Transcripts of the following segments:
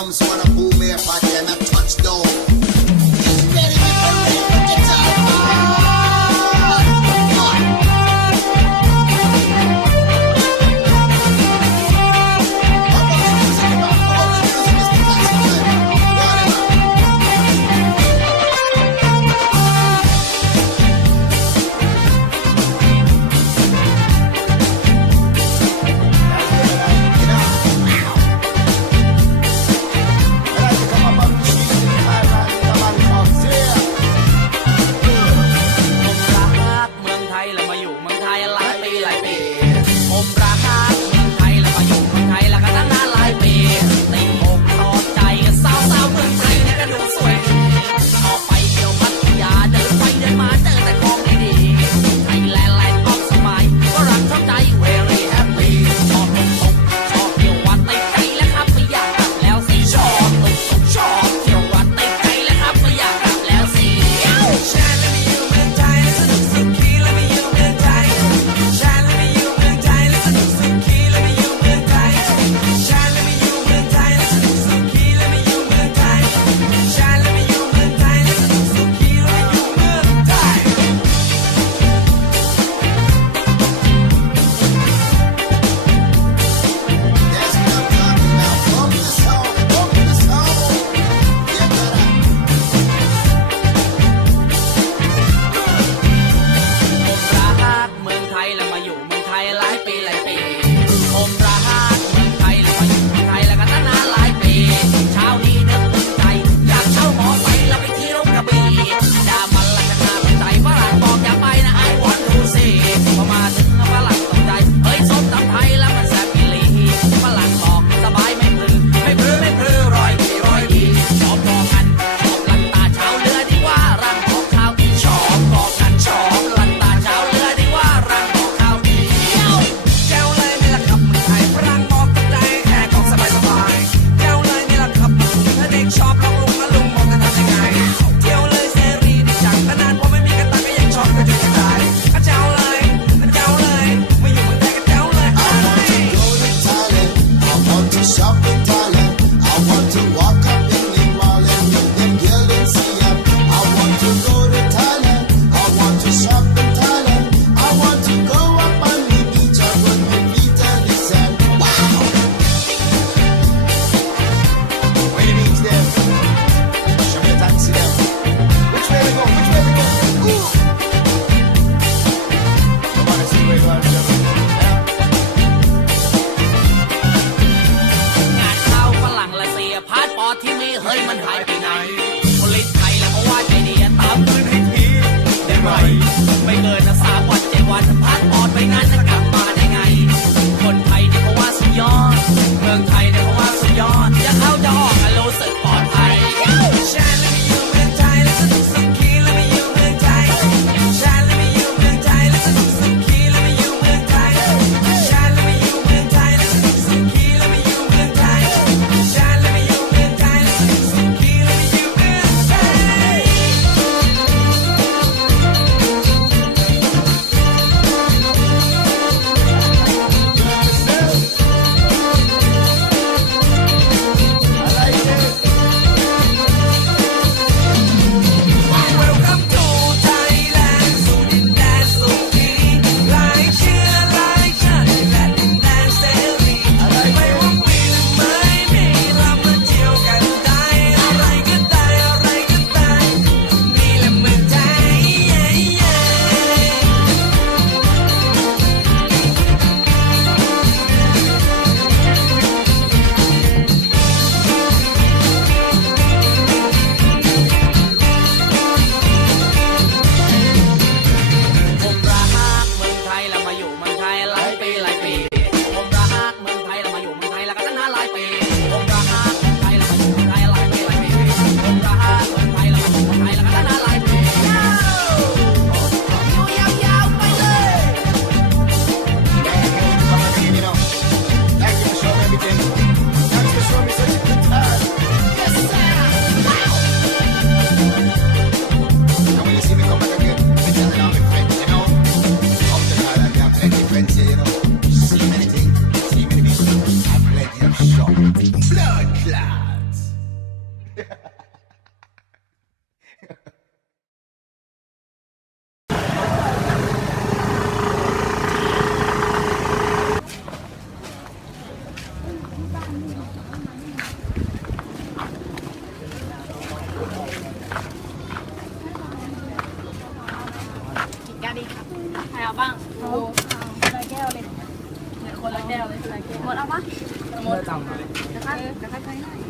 comes what I pull. วดีคใครเอาบ้างโอ้คนละแก้วเลยเหมือนคนละแก้วเลยหมดเอาปะหมดจังเลยนะคะนะคะใครให้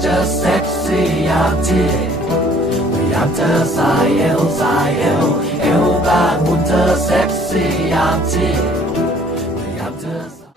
เจอเซ็กซี่ยามที่อยากเธอสายเอวสายเอวเอวบางหุ่นเธอเซ็กซี่ยามที่อยากเธอสาย